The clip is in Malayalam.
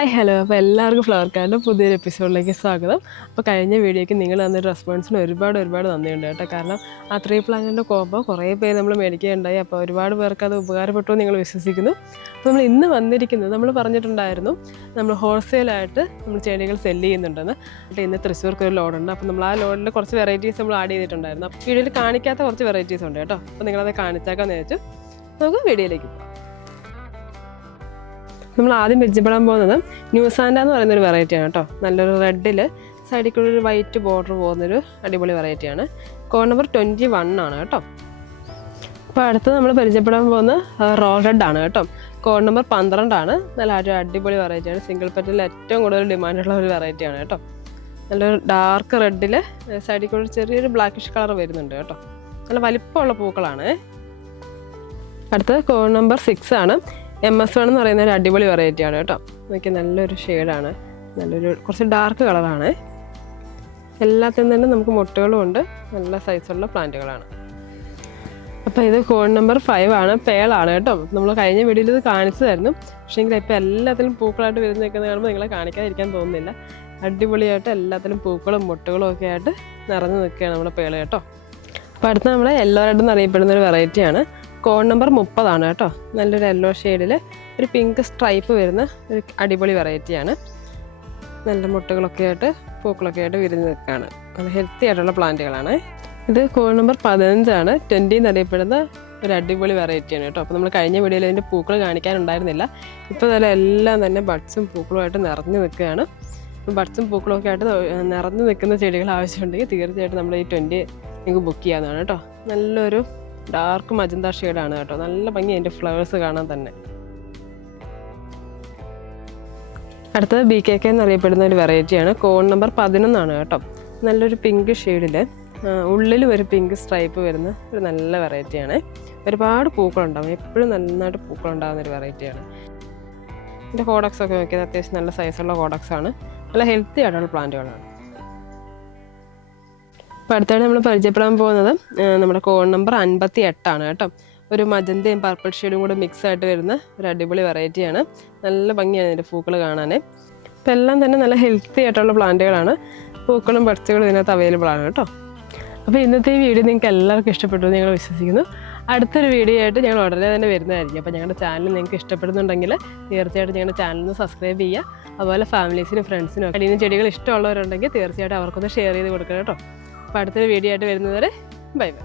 Hi hello. അപ്പോൾ എല്ലാവർക്കും ഫ്ലവർ കാർഡിൻ്റെ പുതിയൊരു എപ്പിസോഡിലേക്ക് സ്വാഗതം. അപ്പോൾ കഴിഞ്ഞ വീഡിയോയ്ക്ക് നിങ്ങൾ തന്നൊരു റെസ്പോൺസിന് ഒരുപാട് നന്ദിയുണ്ട് കേട്ടോ. കാരണം ആ 3 പ്ലാന്റിൻ്റെ കോംബോ കുറേ പേര് നമ്മൾ മേടിക്കുകയുണ്ടായി. അപ്പോൾ ഒരുപാട് പേർക്ക് അത് ഉപകാരപ്പെട്ടു നിങ്ങൾ വിശ്വസിക്കുന്നു. അപ്പോൾ നമ്മൾ ഇന്ന് വന്നിരിക്കുന്നത്, നമ്മൾ പറഞ്ഞിട്ടുണ്ടായിരുന്നു നമ്മൾ ഹോൾസെയിലായിട്ട് നമ്മൾ ചെടികൾ സെല്ല് ചെയ്യുന്നുണ്ടെന്ന്. അപ്പോൾ ഇന്ന് തൃശ്ശൂർക്ക് ഒരു ലോഡുണ്ട്. അപ്പോൾ നമ്മൾ ആ ലോഡിൽ കുറച്ച് വെറൈറ്റീസ് നമ്മൾ ആഡ് ചെയ്തിട്ടുണ്ടായിരുന്നു. അപ്പോൾ വീഡിയോയിൽ കാണിക്കാത്ത കുറച്ച് വെറൈറ്റീസ് ഉണ്ട് കേട്ടോ. അപ്പോൾ നിങ്ങളത് കാണിച്ചേക്കാമെന്ന് വെച്ചു. നമുക്ക് വീഡിയോയിലേക്ക് പോകാം. നമ്മൾ ആദ്യം പരിചയപ്പെടാൻ പോകുന്നത് ന്യൂസാൻഡ എന്ന് പറയുന്നൊരു വെറൈറ്റിയാണ് കേട്ടോ. നല്ലൊരു റെഡിൽ സൈഡിൽ കൂടെ ഒരു വൈറ്റ് ബോർഡർ പോകുന്നൊരു അടിപൊളി വെറൈറ്റിയാണ്. കോഡ് നമ്പർ 21 ആണ് കേട്ടോ. അപ്പോൾ അടുത്ത് നമ്മൾ പരിചയപ്പെടാൻ പോകുന്നത് റോ റെഡ് ആണ് കേട്ടോ. കോഡ് നമ്പർ 12 ആണ്. നല്ല അടിപൊളി വെറൈറ്റിയാണ്. സിംഗിൾ പെറ്റലിൽ ഏറ്റവും കൂടുതൽ ഡിമാൻഡുള്ള ഒരു വെറൈറ്റിയാണ് കേട്ടോ. നല്ലൊരു ഡാർക്ക് റെഡിൽ സൈഡിൽ കൂടെ ചെറിയൊരു ബ്ലാക്കിഷ് കളർ വരുന്നുണ്ട് കേട്ടോ. നല്ല വലിപ്പമുള്ള പൂക്കളാണ്. അടുത്തത് കോഡ് നമ്പർ 6 ആണ്. MS1 എന്ന് പറയുന്ന ഒരു അടിപൊളി വെറൈറ്റിയാണ് കേട്ടോ. നോക്കി നല്ലൊരു ഷെയ്ഡാണ്. കുറച്ച് ഡാർക്ക് കളറാണ്. എല്ലാത്തിനും തന്നെ നമുക്ക് മുട്ടുകളും ഉണ്ട്. നല്ല സൈസുള്ള പ്ലാന്റുകളാണ്. അപ്പോൾ ഇത് കോഡ് നമ്പർ 5 ആണ്. പേളാണ് കേട്ടോ. നമ്മൾ കഴിഞ്ഞ വീഡിയോയിൽ ഇത് കാണിച്ചതായിരുന്നു. പക്ഷേ എങ്കിൽ ഇപ്പോൾ എല്ലാത്തിലും പൂക്കളായിട്ട് വരുന്ന നിൽക്കുന്നത് കാണുമ്പോൾ നിങ്ങളെ കാണിക്കാതിരിക്കാൻ തോന്നുന്നില്ല. അടിപൊളിയായിട്ട് എല്ലാത്തിലും പൂക്കളും മുട്ടുകളും ഒക്കെ ആയിട്ട് നിറഞ്ഞു നിൽക്കുകയാണ് നമ്മുടെ പേള് കേട്ടോ. അപ്പോൾ അടുത്ത് നമ്മുടെ യെല്ലോ റെഡ് എന്നറിയപ്പെടുന്ന ഒരു വെറൈറ്റിയാണ്. കോഡ് നമ്പർ 30 ആണ് കേട്ടോ. നല്ലൊരു യെല്ലോ ഷെയ്ഡിൽ ഒരു പിങ്ക് സ്ട്രൈപ്പ് വരുന്ന ഒരു അടിപൊളി വെറൈറ്റിയാണ്. നല്ല മുട്ടുകളൊക്കെ ആയിട്ട് പൂക്കളൊക്കെ ആയിട്ട് വിരിഞ്ഞ് നിൽക്കുകയാണ്. നല്ല ഹെൽത്തി ആയിട്ടുള്ള പ്ലാന്റുകളാണ്. ഇത് കോഡ് നമ്പർ 15 ആണ്. 20 എന്നറിയപ്പെടുന്ന ഒരു അടിപൊളി വെറൈറ്റിയാണ് കേട്ടോ. അപ്പോൾ നമ്മൾ കഴിഞ്ഞ വീഡിയോയിൽ അതിൻ്റെ പൂക്കൾ കാണിക്കാനുണ്ടായിരുന്നില്ല. ഇപ്പോൾ തന്നെ എല്ലാം തന്നെ ബഡ്സും പൂക്കളുമായിട്ട് നിറഞ്ഞു നിൽക്കുകയാണ്. ബഡ്സും പൂക്കളൊക്കെ ആയിട്ട് നിറഞ്ഞു നിൽക്കുന്ന ചെടികൾ ആവശ്യമുണ്ടെങ്കിൽ തീർച്ചയായിട്ടും നമ്മൾ ഈ 20 നിങ്ങൾക്ക് ബുക്ക് ചെയ്യാവുന്നതാണ് കേട്ടോ. നല്ലൊരു ഡാർക്ക് മജന്ത ഷെയ്ഡാണ് കേട്ടോ. നല്ല ഭംഗി അതിൻ്റെ ഫ്ലവേഴ്സ് കാണാൻ തന്നെ. അടുത്തത് BKK എന്നറിയപ്പെടുന്ന ഒരു വെറൈറ്റിയാണ്. കോഡ് നമ്പർ 11 ആണ് കേട്ടോ. നല്ലൊരു പിങ്ക് ഷെയ്ഡിൽ ഉള്ളിലും ഒരു പിങ്ക് സ്ട്രൈപ്പ് വരുന്ന ഒരു നല്ല വെറൈറ്റിയാണ്. ഒരുപാട് പൂക്കളുണ്ടാവും. എപ്പോഴും നന്നായിട്ട് പൂക്കളുണ്ടാകുന്ന ഒരു വെറൈറ്റിയാണ്. ഇതിൻ്റെ കോഡക്സൊക്കെ നോക്കിയത് അത്യാവശ്യം നല്ല സൈസുള്ള കോഡക്സാണ്. നല്ല ഹെൽത്തി ആയിട്ടുള്ള പ്ലാന്റുകളാണ്. അപ്പോൾ അടുത്തായിട്ട് നമ്മൾ പരിചയപ്പെടാൻ പോകുന്നത് നമ്മുടെ കോഡ് നമ്പർ 58 ആണ് കേട്ടോ. ഒരു മജന്തയും പർപ്പിൾ ഷെയ്ഡും കൂടെ മിക്സ് ആയിട്ട് വരുന്ന ഒരു അടിപൊളി വെറൈറ്റിയാണ്. നല്ല ഭംഗിയാണ് ഇതിൻ്റെ പൂക്കൾ കാണാൻ. അപ്പോൾ എല്ലാം തന്നെ നല്ല ഹെൽത്തി ആയിട്ടുള്ള പ്ലാന്റുകളാണ്. പൂക്കളും ബഡ്സുകളും ഇതിനകത്ത് അവൈലബിൾ ആണ് കേട്ടോ. അപ്പോൾ ഇന്നത്തെ ഈ വീഡിയോ നിങ്ങൾക്ക് എല്ലാവർക്കും ഇഷ്ടപ്പെട്ടു എന്ന് ഞങ്ങൾ വിശ്വസിക്കുന്നു. അടുത്തൊരു വീഡിയോ ആയിട്ട് ഞങ്ങൾ ഉടനെ തന്നെ വരുന്നതായിരിക്കും. അപ്പോൾ ഞങ്ങളുടെ ചാനൽ നിങ്ങൾക്ക് ഇഷ്ടപ്പെടുന്നുണ്ടെങ്കിൽ തീർച്ചയായിട്ടും ഞങ്ങളുടെ ചാനലിന് സബ്സ്ക്രൈബ് ചെയ്യുക. അതുപോലെ ഫാമിലീസിനും ഫ്രണ്ട്സിനും അടിയിൽ നിന്ന് ചെടികൾ ഇഷ്ടമുള്ളവരുണ്ടെങ്കിൽ തീർച്ചയായിട്ടും അവർക്കൊന്ന് ഷെയർ ചെയ്ത് കൊടുക്കണം കേട്ടോ. അപ്പോൾ അടുത്തൊരു വീഡിയോ ആയിട്ട് വരുന്നതുവരെ ബൈ ബൈ.